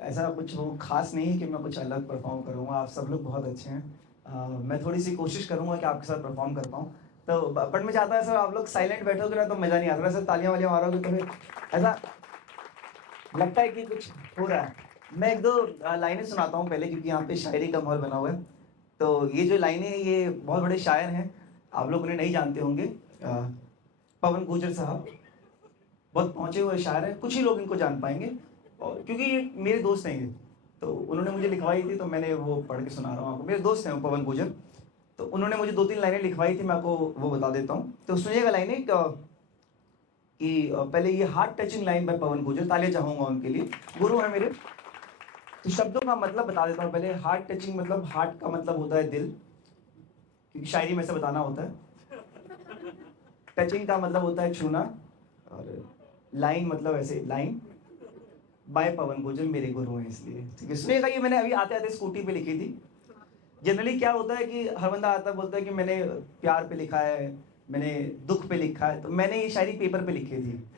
ऐसा कुछ वो खास नहीं है कि मैं कुछ अलग परफॉर्म करूँगा। आप सब लोग बहुत अच्छे हैं। मैं थोड़ी सी कोशिश करूँगा कि आपके साथ परफॉर्म कर पाऊँ। तो बट मैं चाहता हूँ सर आप लोग साइलेंट बैठोगे ना तो मज़ा नहीं आता। सर तालियां वालियां मारोगे तो फिर ऐसा लगता है कि कुछ हो रहा है। मैं एक दो लाइनें सुनाता हूँ पहले, क्योंकि यहाँ पे शायरी का माहौल बना हुआ है। तो ये जो लाइनें हैं ये बहुत बड़े शायर हैं, आप लोग उन्हें नहीं जानते होंगे। पवन गुर्जर साहब बहुत पहुँचे हुए शायर हैं, कुछ ही लोग इनको जान पाएंगे। और क्योंकि ये मेरे दोस्त हैं ये, तो उन्होंने मुझे लिखवाई थी तो मैंने वो पढ़ के सुना रहा हूँ आपको। मेरे दोस्त हैं वो पवन गुर्जर, तो उन्होंने मुझे 2-3 लाइनें लिखवाई थी, मैं आपको वो बता देता हूँ। तो सुनिएगा लाइनें कि पहले ये हार्ट टचिंग लाइन बाय पवन गुर्जर, तालियां चाहूंगा उनके लिए, गुरु है मेरे। तो शब्दों का मतलब बता देता हूँ पहले। हार्ट टचिंग मतलब हार्ट का मतलब होता है दिल, क्योंकि शायरी में से बताना होता है। टचिंग का मतलब होता है छूना, और लाइन मतलब ऐसे लाइन बाय पवन गुर्जर मेरे गुरु हैं इसलिए, ठीक है। सुनिएगा, ये मैंने अभी आते आते स्कूटी पे लिखी थी। जनरली क्या होता है कि हर बंदा आता बोलता है कि मैंने प्यार पे लिखा है, मैंने दुख पे लिखा है। तो मैंने ये शायरी पेपर पे लिखी थी,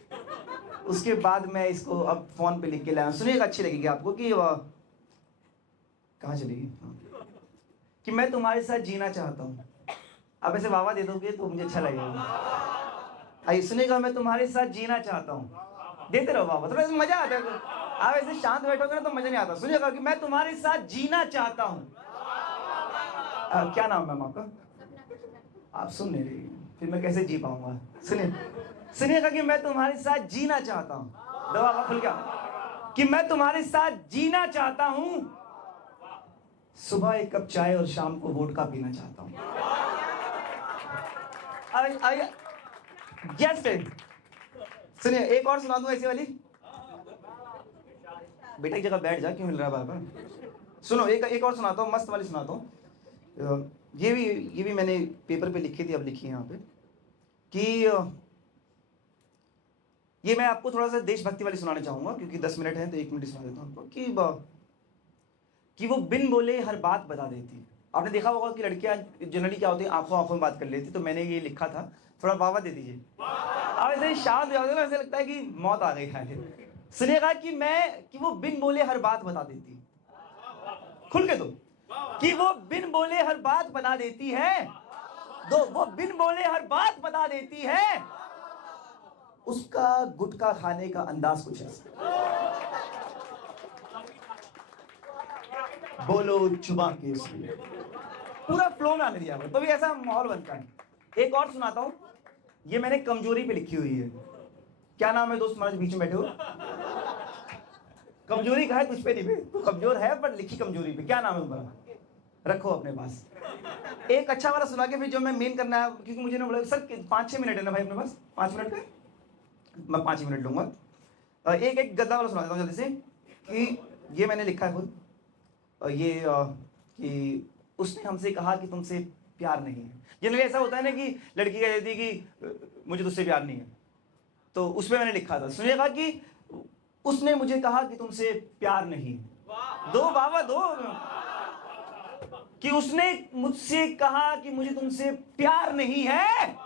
उसके बाद मैं इसको अब फोन पे लिख के लाया। सुनिएगा, अच्छी लगेगी आपको। कि कहाँ चलेगी, कि मैं तुम्हारे साथ जीना चाहता हूँ। अब ऐसे वावा दे दोगे तो मुझे अच्छा लगेगा। आइए सुनिएगा, मैं तुम्हारे साथ जीना चाहता हूँ। देते रहो वावा, थोड़ा मजा आता है। आप ऐसे शांत बैठोगे ना तो मजा नहीं आता। सुनिएगा कि मैं तुम्हारे साथ जीना चाहता हूँ। क्या नाम है मैम आपका? आप सुन नहीं रही, फिर मैं कैसे जी पाऊंगा। सुनिए, सुनिएगा कि मैं तुम्हारे साथ जीना चाहता हूँ। दवा का खुल गया कि मैं तुम्हारे साथ जीना चाहता हूँ। सुबह एक कप चाय और शाम को वोडका पीना चाहता हूँ। गेस्ट है। सुनिए, एक और सुना दूं ऐसी वाली। बेटा एक जगह बैठ जा, क्यों मिल रहा है बार बार। सुनो, एक और सुनाता हूँ, मस्त वाली सुनाता हूँ। ये भी मैंने पेपर पे लिखी थी, अब लिखी है यहाँ पे। कि ये मैं आपको थोड़ा सा देशभक्ति वाली सुनाना चाहूंगा, क्योंकि 10 मिनट है तो 1 मिनट सुना देता हूँ आपको। कि वो बिन बोले हर बात बता देती है। आपने देखा होगा कि लड़कियां जनरली क्या होती है, आंखों आंखों में बात कर लेती। तो मैंने ये लिखा था, थोड़ा वावा दे दीजिए। अब ऐसे शांत हो जाओगे ना, ऐसे लगता है कि मौत आ गई है। सुनिएगा कि वो बिन बोले हर बात बता देती है। खुल के दो कि वो बिन बोले हर बात बता देती है। वो बिन बोले हर बात बता देती है। उसका गुटखा खाने का अंदाज कुछ ऐसा, बोलो चुबा के, इसलिए पूरा फ्लो में आने दिया हुआ, तो भी ऐसा माहौल बनता है। एक और सुनाता हूं, ये मैंने कमजोरी पे लिखी हुई है। क्या नाम है दोस्त तुम्हारे बीच में बैठे हो? कमजोरी का है तुझ पे नहीं बे, तू कमजोर है पर लिखी कमजोरी पे। क्या नाम है तुम्हारा? रखो अपने पास। एक अच्छा वाला सुना के फिर जो मैं मेन करना है, क्योंकि मुझे ना बोला सर 5-6 मिनट है ना भाई अपने पास, 5 मिनट का मैं 5 मिनट लूंगा। एक गद्दा वाला सुना देता हूँ जल्दी से। कि ये मैंने लिखा है खुद, ये कि उसने हमसे कहा कि तुमसे प्यार नहीं है। जनरली ऐसा होता है ना कि लड़की कह देती है कि मुझे तुझसे प्यार नहीं है, तो उसमें मैंने लिखा था। सुनिएगा कि उसने मुझे कहा कि तुमसे प्यार नहीं। दो बाबा दो, कि उसने मुझसे कहा कि मुझे तुमसे प्यार नहीं है।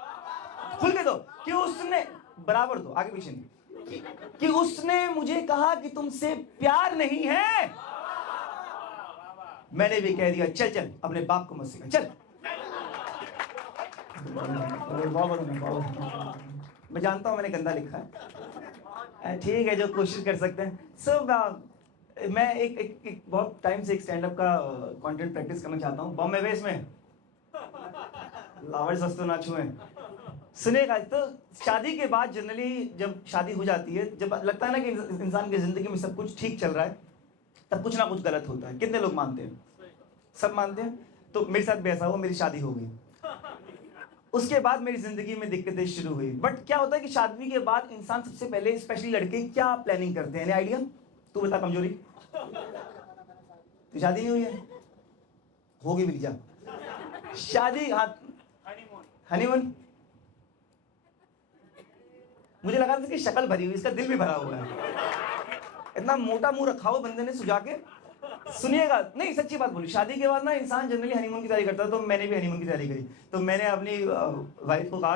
खुल के दो कि उसने, बराबर दो, आगे पीछे नहीं। कि उसने मुझे कहा कि तुमसे प्यार नहीं है। मैंने भी कह दिया चल चल अपने बाप को मत सिखा, चल। मैं जानता हूं मैंने गंदा लिखा है, ठीक है, जो कोशिश कर सकते हैं। मैं एक बहुत टाइम से एक स्टैंड अप का कंटेंट प्रैक्टिस करना चाहता हूँ। बॉम्बे बेस में लावड़ सस्तो ना छुए। सुनेगा, तो शादी के बाद जनरली जब शादी हो जाती है, जब लगता है ना कि इंसान की जिंदगी में सब कुछ ठीक चल रहा है, तब कुछ ना कुछ गलत होता है। कितने लोग मानते हैं? सब मानते हैं। तो मेरे साथ भी ऐसा हुआ, मेरी शादी हो गई, उसके बाद मेरी जिंदगी में दिक्कतें शुरू हुई। बट क्या होता है कि शादी के बाद इंसान सबसे पहले, स्पेशली लड़के, क्या प्लानिंग करते हैं? आइडिया? तू बता कमजोरी। तो शादी नहीं हुई है, होगी भी जा शादी। हाँ, हनीमून। मुझे लगा था इसकी शक्ल भरी हुई, इसका दिल भी भरा हुआ है। इतना मोटा मुंह रखा हुआ बंदे ने सुझा के। सुनिएगा, नहीं सच्ची बात बोली, शादी के बाद ना इंसान जनरली हनीमून की तैयारी करता है। तो मैंने भी हनीमून की तैयारी करी। तो मैंने अपनी वाइफ को कहा,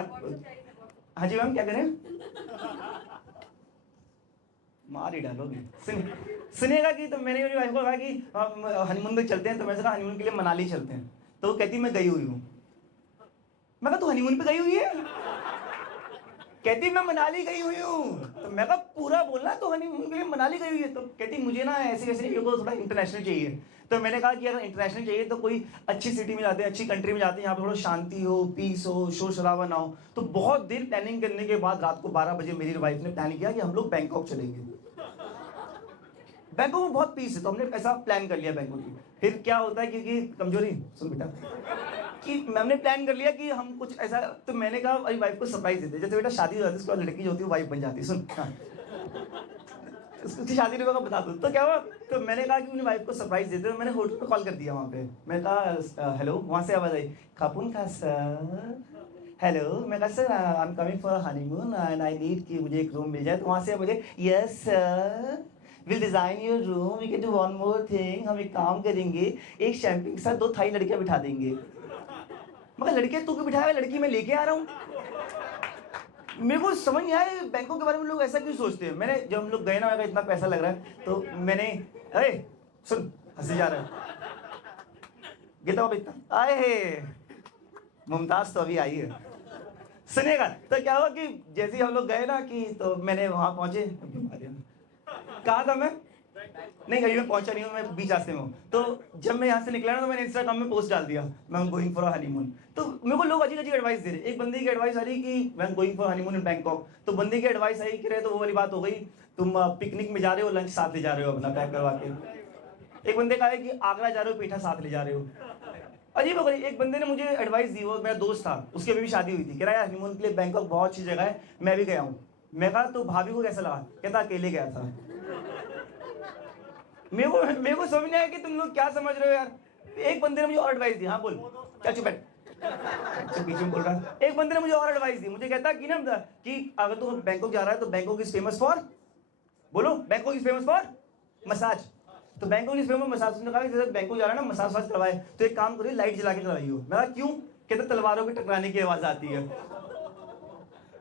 हाँ जी मैम क्या करें? मार ही डालोगे। सुनिएगा कि तो मैंने मेरी वाइफ को कहा कि हम हनीमून पे चलते हैं, तो मैंने कहा हनीमून के लिए मनाली चलते हैं। तो वो कहती मैं गई हुई हूँ। मैं कहा तू हनीमून पे गई हुई है? कहती मैं मनाली गई हुई हूँ। तो मैं कहा पूरा बोलना, तो हनीमून के लिए मनाली गई हुई है? तो कहती मुझे ना ऐसे ऐसे नहीं, थोड़ा इंटरनेशनल चाहिए। तो मैंने कहा कि अगर इंटरनेशनल चाहिए तो कोई अच्छी सिटी में जाते हैं, अच्छी कंट्री में जाते हैं, यहाँ पे थोड़ा शांति हो, पीस हो, शोर शराबा ना हो। तो बहुत देर प्लानिंग करने के बाद रात को 12 बजे मेरी वाइफ ने प्लान किया कि हम लोग बैंकॉक चलेंगे। बैंकॉक में बहुत पीस है, तो हमने ऐसा प्लान कर लिया बैंकॉक की। फिर क्या होता है, क्योंकि कमजोरी सुन बेटा, कि हमने प्लान कर लिया कि हम कुछ ऐसा, तो मैंने कहा अरे वाइफ को सरप्राइज देते, जैसे बेटा शादी हो जाती है उसके बाद लड़की जो होती है वाइफ बन जाती है। सुन हाँ, उसकी शादी नहीं होगा बता दूं। तो क्या हुआ, तो मैंने कहा कि अपनी वाइफ को सरप्राइज देते, तो मैंने होटल पे कॉल कर दिया वहाँ पे। मैं कहा हेलो, वहाँ से आवाज आई खापुन का सर, हेलो। मैं कहा sir I am coming for honeymoon and I need कि मुझे एक रूम मिल जाए। तो वहाँ से मुझे yes sir will design your room, we can do one more thing, हम एक काम करेंगे, एक शैम्पिंग के साथ 2 थाई लड़कियां बिठा देंगे। मगर लड़कियां तू क्यों बिठाया, लड़की मैं लेके आ रहा हूँ। मेरे को समझ नहीं आया बैंकों के बारे में लोग ऐसा क्यों सोचते हैं। मैंने जब हम लोग गए ना, इतना पैसा लग रहा है, तो मैंने अरे सुन हंसी जा रहा है गीता बाबा इतना आए, मुमताज तो अभी आई है। सुनिएगा, तो क्या हुआ कि जैसे ही हम लोग गए ना कि, तो मैंने वहां पहुंचे, कहा था मैं नहीं, अभी मैं पहुंचा नहीं हूँ, मैं बीच रास्ते में हूँ। तो जब मैं यहाँ से निकला ना, तो मैंने इंस्टाग्राम में पोस्ट डाल दिया मैं एम गोइंग फॉर हनीमून। तो मेरे को लोग अजीब अजीब एडवाइस दे रहे। एक बंदे की एडवाइस आ रही कि मैं am going for honeymoon in Bangkok, तो बंदे की एडवाइस आई कि रहे, तो वो वाली बात हो गई, तुम पिकनिक में जा रहे हो, लंच साथ ले जा रहे हो अपना पैक करवा के। एक बंदे का है कि आगरा जा रहे हो, पेठा साथ ले जा रहे हो। अजीब हो गई। एक बंदे ने मुझे एडवाइस दी, वो मेरा दोस्त था, उसकी अभी भी शादी हुई थी, कह रहा है हनीमून के लिए बैंकॉक बहुत अच्छी जगह है, मैं भी गया हूँ। मैं कहा तो भाभी को कैसा लगा? कहता अकेले गया था। मेरे को समझ नहीं आया कि तुम लोग क्या समझ रहे हो यार। एक बंदे ने मुझे और एडवाइस दी, हाँ बोल क्या, चुप बैठ, पीछे में बोल रहा। एक बंदे ने मुझे और एडवाइस दी, मुझे कहता कि ना कि अगर तू बैंकॉक जा रहा है तो बैंकॉक इज फेमस फॉर, बोलो Bangkok is famous for massage. तो बैंकॉक इज फेमस मसाज। ने कहा जैसे बैंकॉक जा रहा है ना, मसाज वाज करवाए, तो एक काम करिए लाइट जला के करवाइए। मैं कहा क्यों? कहते तलवारों के टकराने की आवाज आती है।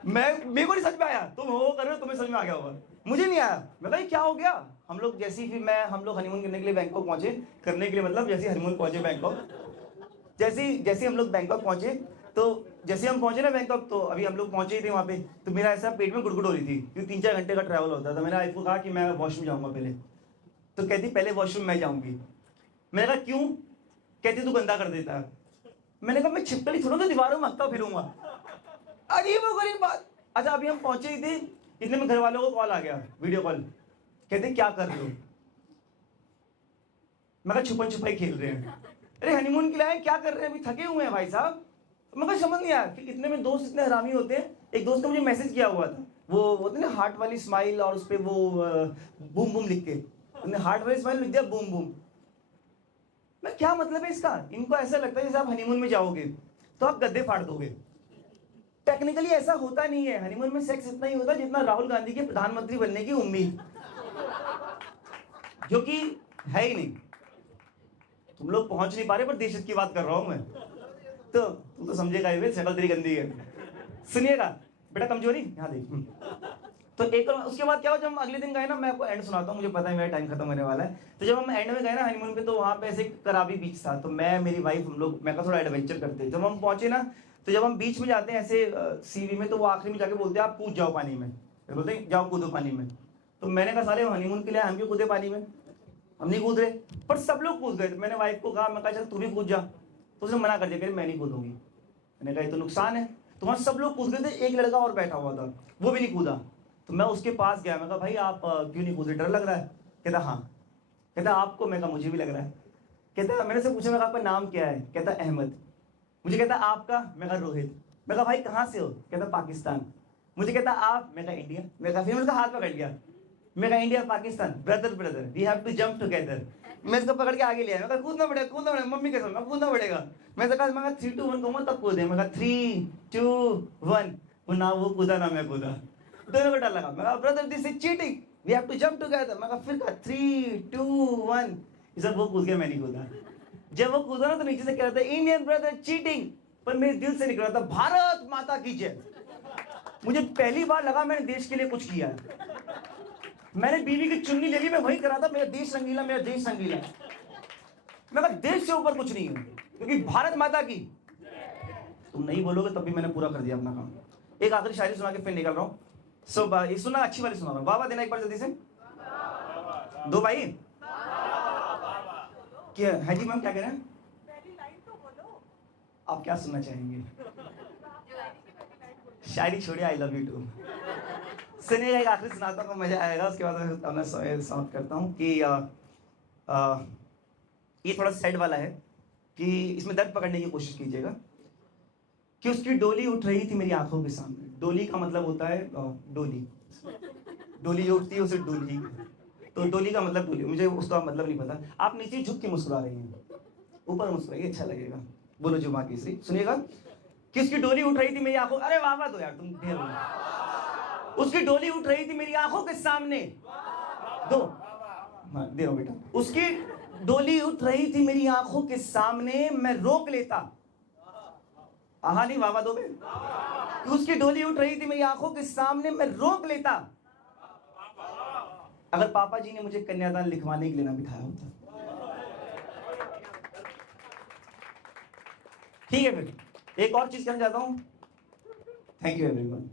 मेरे को नहीं समझ में आया, तुम हो कर रहे हो, तुम्हें समझ में आ गया होगा, मुझे नहीं आया। मैं कहा क्या हो गया। हम लोग जैसे ही फिर हम लोग हनीमून करने के लिए बैंकॉक पहुंचे, करने के लिए मतलब जैसे हनीमून पहुंचे बैंकॉक, जैसे हम लोग बैंकॉक पहुंचे, तो जैसे हम पहुंचे ना बैंकॉक, तो अभी हम लोग पहुंचे ही थे वहाँ पे, तो मेरा ऐसा पेट में गुड़गुड़ हो रही थी, क्योंकि 3-4 घंटे का ट्रैवल होता था। मैंने वाइफ को कहा कि मैं वॉशरूम जाऊंगा पहले। तो कहती पहले वॉशरूम मैं जाऊंगी। मैंने कहा क्यों? कहती तू गंदा कर देता है। मैंने कहा मैं छिपकली थोड़ा तो दीवारों में हफ्ता फिरूंगा। अजीब गरीब बात। अच्छा अभी हम पहुंचे ही थे, इतने में घर वालों को कॉल आ गया, वीडियो कॉल। कहते क्या कर रहे हो? मैं कहा छुपन छुपाई खेल रहे हैं। अरे हनीमून के लिए आए, क्या कर रहे हैं? अभी थके हुए हैं भाई साहब। मैं कहा समझ नहीं आया। फिर इतने में दोस्त इतने हरामी होते हैं। एक दोस्त ने मुझे मैसेज किया हुआ था, वो होते ना हार्ट वाली स्माइल, और उस पर वो बूम बूम लिख के, उन्होंने हार्ट वाली स्माइल लिख दिया बूम बूम। मैं क्या मतलब है इसका? इनको ऐसा लगता है जैसे आप हनीमून में जाओगे तो आप गद्दे फाड़ दोगे। टेक्निकली ऐसा होता नहीं है। हनीमून में सेक्स इतना ही होता है जितना राहुल गांधी के प्रधानमंत्री बनने की उम्मीद, जो कि है ही नहीं। तुम लोग पहुंच नहीं पा रहे, पर देशत की बात कर रहा हूं मैं। तो तू तो समझेगा ही, शक्ल तेरी गंदी है। सुनिएगा बेटा, कमजोरी यहाँ देख। तो एक उसके बाद क्या हुआ, जब हम अगले दिन गए ना, मैं आपको एंड सुनाता हूँ, मुझे पता है मेरा टाइम खत्म होने वाला है। तो जब हम एंड में गए ना हनीमून पे, तो वहाँ पे ऐसे कराबी बीच था, तो मैं मेरी वाइफ हम लोग, मैं थोड़ा एडवेंचर करते। जब हम पहुंचे ना, तो जब हम बीच में जाते हैं ऐसे सीवी में, तो वो आखिरी में जाके बोलते हैं आप कूद जाओ पानी में। बोलते हैं जाओ कूदो पानी में। तो मैंने कहा साले हनीमून के लिए हम क्यों कूदे पानी में, हम नहीं कूद रहे। पर सब लोग कूद गए। मैंने वाइफ को कहा, मैं कहा चल तू भी कूद जा, तो उसने मना कर दिया, कह मैं नहीं कूदूंगी। मैंने कहा ये तो नुकसान है। तो वहाँ सब लोग कूद गए थे, एक लड़का और बैठा हुआ था, वो भी नहीं कूदा। तो मैं उसके पास गया, मैं कहा भाई आप क्यों नहीं कूदे, डर लग रहा है? कहता हाँ। कहता आपको? मैं कहा मुझे भी लग रहा है। कहता मैंने से पूछा, मैं कहा आपका नाम क्या है? कहता अहमद। मुझे कहता आपका? मैं कहा रोहित। मैं कहा भाई कहाँ से हो? कहता पाकिस्तान। मुझे कहता आप? मैं कहा इंडिया। मैं कहा, फिर मैं उसका हाथ पकड़ लिया। मैं कहा India Pakistan, brother brother we have to jump together. मैं इसको पकड़ के आगे लिया। मैं कहा कूदना पड़ेगा। मम्मी कैसे? मैं कूदना पड़ेगा। मैं कहा 3, 2, 1 कहूँगा तब कूदे। मैं कहा 3, 2, 1। ना वो कूदा ना मैं कूदा, दोनों को डर लगा। मैं कहा brother this is cheating, we have to jump together. मैं कहा फिर कहा 3, 2, 1। सब वो कूद गया, मैं नहीं कूदा। जब वो कूदा ना, तो नीचे से कह रहा था इंडियन ब्रदर चीटिंग, पर मेरे दिल से निकल रहा था भारत माता की जय। मुझे पहली बार लगा मैंने देश के लिए कुछ किया है। मैंने बीवी की चुन्नी ले ली, मैं वही करा था, मेरा देश रंगीला, मेरा देश रंगीला। मैं कहा देश से ऊपर कुछ नहीं है, क्योंकि भारत माता की। तुम नहीं बोलोगे तब भी मैंने पूरा कर दिया अपना काम। एक आखिरी शायरी सुना के फिर निकल रहा हूँ। ये सुना, अच्छी वाली सुना रहा हूँ। वाह वाह देना एक बार जल्दी से। दो भाई क्या है जी मैम, क्या कह रहे हैं? आप क्या सुनना चाहेंगे? शायरी छोड़िए, आई लव यू टू। सुनिएगा, एक आखिरी सुनाता हूँ, मजा आएगा। उसके बाद मैं समाप्त करता हूँ कि ये थोड़ा सैड वाला है, कि इसमें दर्द पकड़ने की कोशिश कीजिएगा। कि उसकी डोली उठ रही थी मेरी आंखों के सामने। डोली का मतलब होता है डोली, डोली जो उठती है उसे डोली, तो डोली का मतलब डोली, मुझे उसका मतलब नहीं पता। आप नीचे झुक के मुस्कुरा रही हैं, ऊपर मुस्कुराइए, अच्छा लगेगा। बोलो जुमा केसरी, सुनिएगा। कि उसकी डोली उठ रही थी मेरी आंखों, अरे वाह वाह दो यार तुम ढेर हो। उसकी डोली उठ रही थी मेरी आंखों के सामने, दो हाँ दे रहा हूं बेटा। उसकी डोली उठ रही थी मेरी आंखों के सामने, मैं रोक लेता। आहा नहीं, वाह वाह दो बे। कि उसकी डोली उठ रही थी मेरी आंखों के सामने, मैं रोक लेता, अगर पापा जी ने मुझे कन्यादान लिखवाने के लिए ना बिठाया होता। ठीक है, फिर एक और चीज कहना चाहता हूं। Thank you everyone.